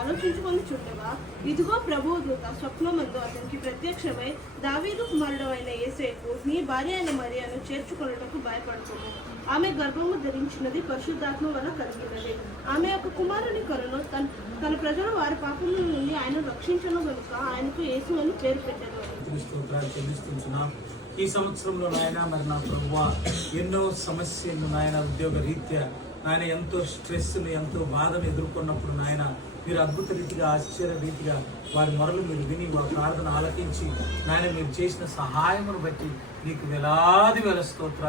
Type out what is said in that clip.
ఆలోచించుకొని చుండగా ఇదిగో ప్రభువు దూత స్వప్నమందు అతనికి ప్రత్యక్షమై, దావీదు కుమారుడు అయిన యేసేపు, నీ భార్య అయిన మరియను చేర్చుకొనుటకు భయపడుతుంది. ఆమె గర్భము ధరించినది పరిశుద్ధాత్మ వల్ల కలిగినది. ఆమె ఒక కుమారుని కరును, తన ప్రజలు వారి పాపముల నుండి ఆయన రక్షించను గనుక ఆయనకు యేసు అని పేరు పెట్టారు. ఈ సంవత్సరంలో నాయన మరి నా ప్రభువా ఎన్నో సమస్యలు నాయన ఉద్యోగ రీత్యా నాయన ఎంతో స్ట్రెస్ను ఎంతో బాధను ఎదుర్కొన్నప్పుడు నాయన మీరు అద్భుత రీతిగా ఆశ్చర్య రీతిగా వారి మొరలు మీరు విని వారి ప్రార్థన ఆలకించి నాయన మీరు చేసిన సహాయమును బట్టి నీకు వేలాది వేల స్తోత్రాలు.